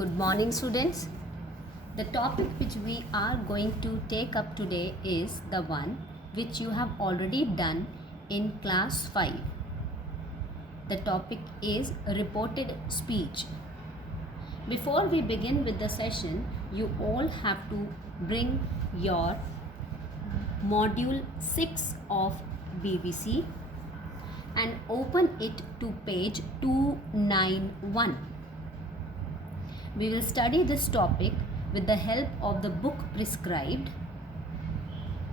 Good morning, students. The topic which we are going to take up today is the one which you have already done in class 5. The topic is reported speech. Before we begin with the session, you all have to bring your module 6 of BBC and open it to page 291. We will study this topic with the help of the book prescribed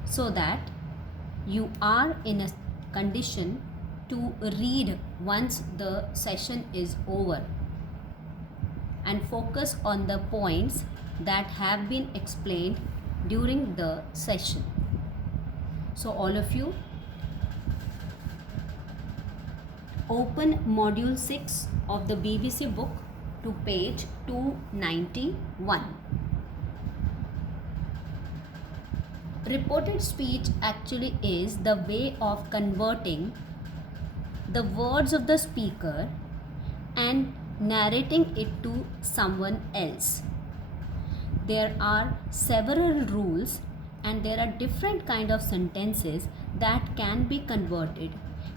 so that you are in a condition to read once the session is over and focus on the points that have been explained during the session. So all of you open module 6 of the BBC book to page 291. Reported speech actually is the way of converting the words of the speaker and narrating it to someone else. There are several rules and there are different kind of sentences that can be converted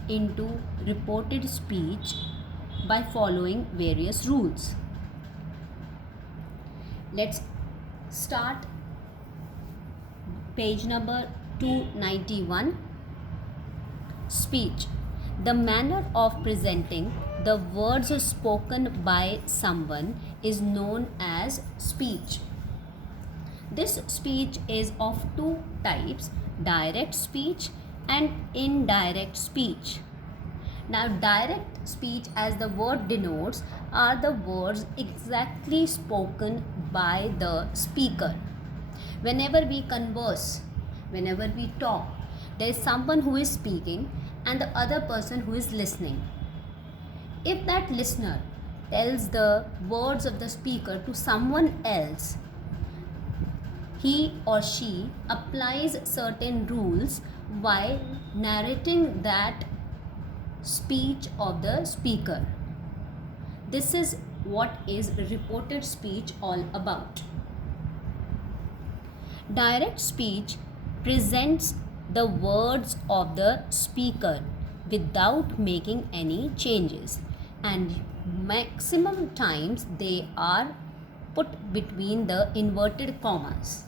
into reported speech by following various rules. Let's start page number 291. Speech. The manner of presenting the words spoken by someone is known as speech. This speech is of two types, direct speech and indirect speech. Now, direct speech, as the word denotes, are the words exactly spoken by the speaker. Whenever we converse, whenever we talk, there is someone who is speaking and the other person who is listening. If that listener tells the words of the speaker to someone else, he or she applies certain rules while narrating that speech of the speaker. This is what is reported speech all about. Direct speech presents the words of the speaker without making any changes, and maximum times they are put between the inverted commas.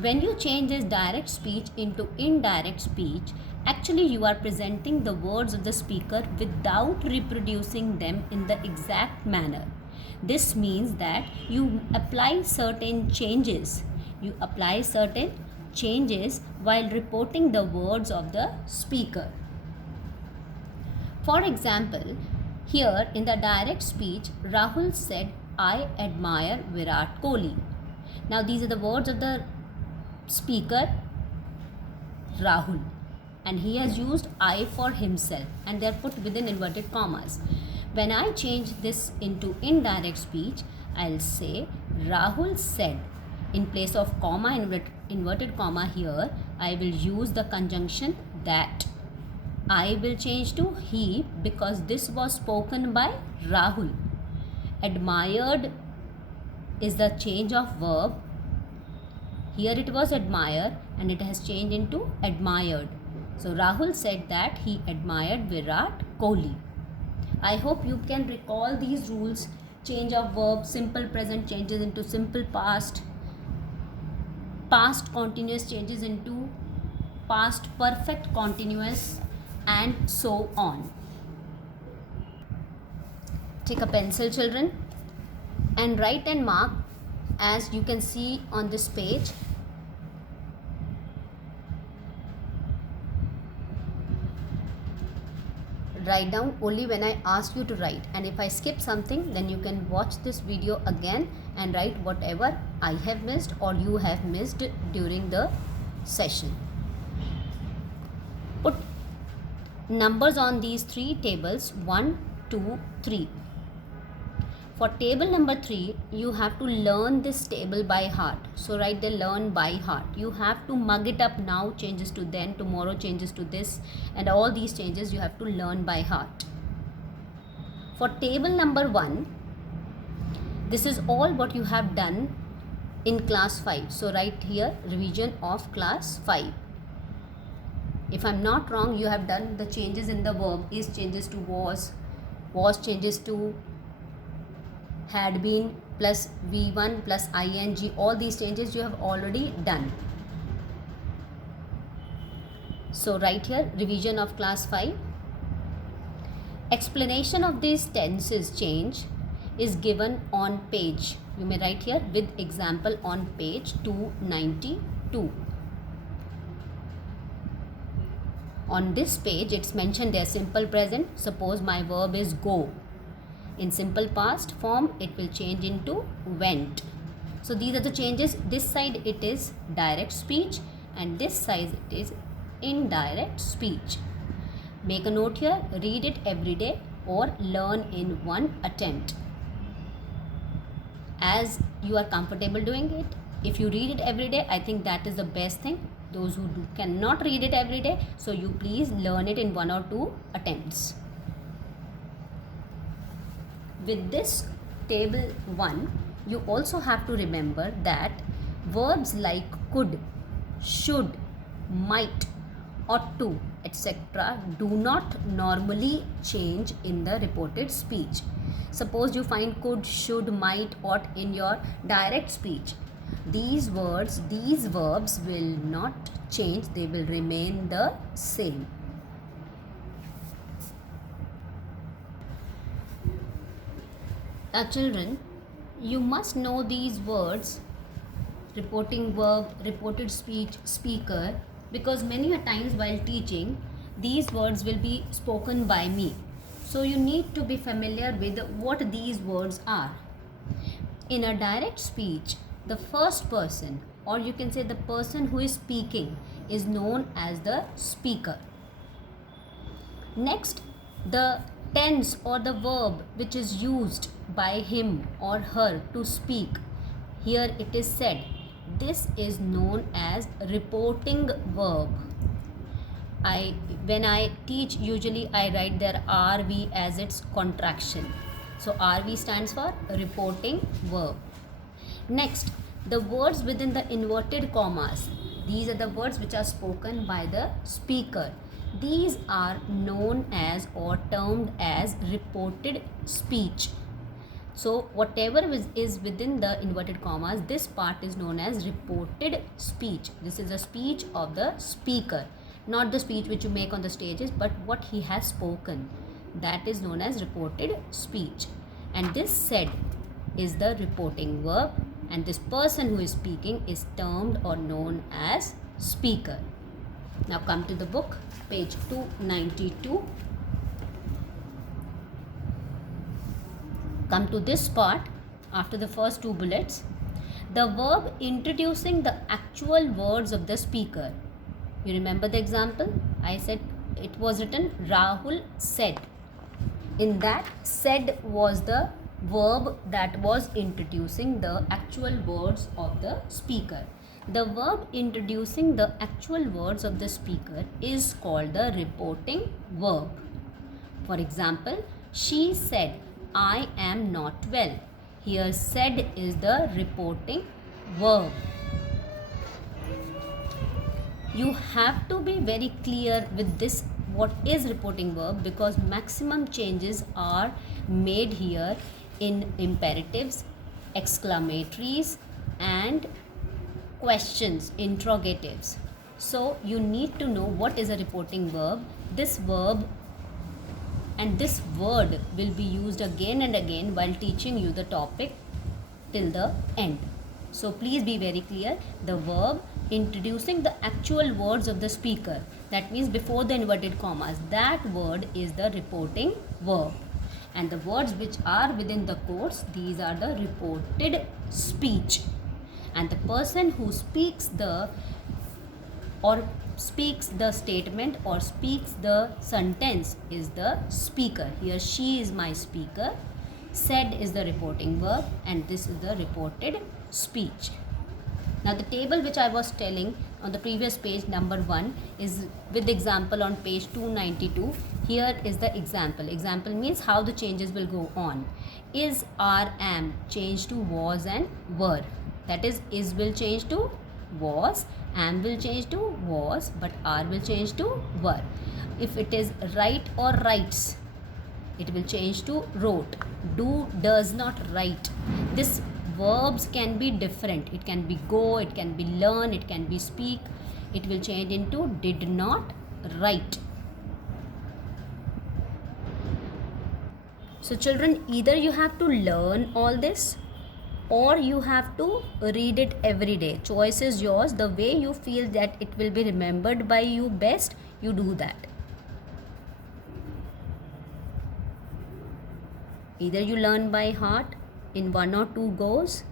When you change this direct speech into indirect speech, actually you are presenting the words of the speaker without reproducing them in the exact manner. This means that you apply certain changes. You apply certain changes while reporting the words of the speaker. For example, here in the direct speech, Rahul said, "I admire Virat Kohli." Now these are the words of the speaker Rahul, and he has used I for himself and they are put within inverted commas. When I change this into indirect speech, I'll say Rahul said. In place of comma, inverted comma, here I will use the conjunction that. I will change to he because this was spoken by Rahul. Admired is the change of verb. Here it was admire and it has changed into admired. So Rahul said that he admired Virat Kohli. I hope you can recall these rules. Change of verb, simple present changes into simple past, past continuous changes into past perfect continuous, and so on. Take a pencil, children, and write and mark as you can see on this page. Write down only when I ask you to write, and if I skip something, then you can watch this video again and write whatever I have missed or you have missed during the session. Put numbers on these three tables, 1, 2, 3. For table number 3, you have to learn this table by heart. So write the learn by heart. You have to mug it up now, changes to then, tomorrow changes to this, and all these changes you have to learn by heart. For table number 1, This is all what you have done in class 5. So write here revision of class 5. If I'm not wrong, you have done the changes in the verb. Is changes to was changes to had been, plus v1 plus ing. All these changes you have already done. So write here revision of class 5. Explanation of these tenses change is given on page. You may write here with example on page 292. On this page it's mentioned there simple present. Suppose my verb is go. In simple past form it will change into went. So these are the changes. This side it is direct speech and this side it is indirect speech. Make a note here, read it every day or learn in one attempt as you are comfortable doing it. If you read it every day, I think that is the best thing. Those who cannot read it every day, so you please learn it in 1 or 2 attempts. With this table 1, you also have to remember that verbs like could, should, might, ought to, etc. do not normally change in the reported speech. Suppose you find could, should, might, ought in your direct speech. These verbs will not change, they will remain the same. Now children, you must know these words, reporting verb, reported speech, speaker, because many a times while teaching, these words will be spoken by me. So you need to be familiar with what these words are. In a direct speech, the first person, or you can say the person who is speaking, is known as the speaker. Next, the tense or the verb which is used by him or her to speak, here it is said, this is known as reporting verb. When I teach, usually I write there RV as its contraction. So RV stands for reporting verb. Next, the words within the inverted commas. These are the words which are spoken by the speaker. These are known as or termed as reported speech. So whatever is within the inverted commas, this part is known as reported speech. This is a speech of the speaker, not the speech which you make on the stages, but what he has spoken. That is known as reported speech. And this said is the reporting verb, and this person who is speaking is termed or known as speaker. Now come to the book, page 292. Come to this part after the first 2 bullets. The verb introducing the actual words of the speaker. You remember the example? I said it was written Rahul said. In that, said was the verb that was introducing the actual words of the speaker. The verb introducing the actual words of the speaker is called the reporting verb. For example, she said, I am not well. Here said is the reporting verb. You have to be very clear with this what is reporting verb, because maximum changes are made here in imperatives, exclamatories and questions, interrogatives. So you need to know what is a reporting verb. This verb and this word will be used again and again while teaching you the topic till the end. So please be very clear. The verb introducing the actual words of the speaker, that means before the inverted commas, that word is the reporting verb. And the words which are within the quotes, these are the reported speech. And the person who speaks the statement or speaks the sentence is the speaker. Here she is my speaker, said is the reporting verb, and this is the reported speech. Now the table which I was telling on the previous page, number 1, is with example on page 292. Here is the example. Example means how the changes will go on. Is, are, am changed to was and were. That is will change to was, am will change to was, but are will change to were. If it is write or writes, it will change to wrote. Do, does not, write. This verbs can be different. It can be go, it can be learn, it can be speak. It will change into did not, write. So children, either you have to learn all this or you have to read it every day. Choice is yours. The way you feel that it will be remembered by you best, you do that. Either you learn by heart in 1 or 2 goes,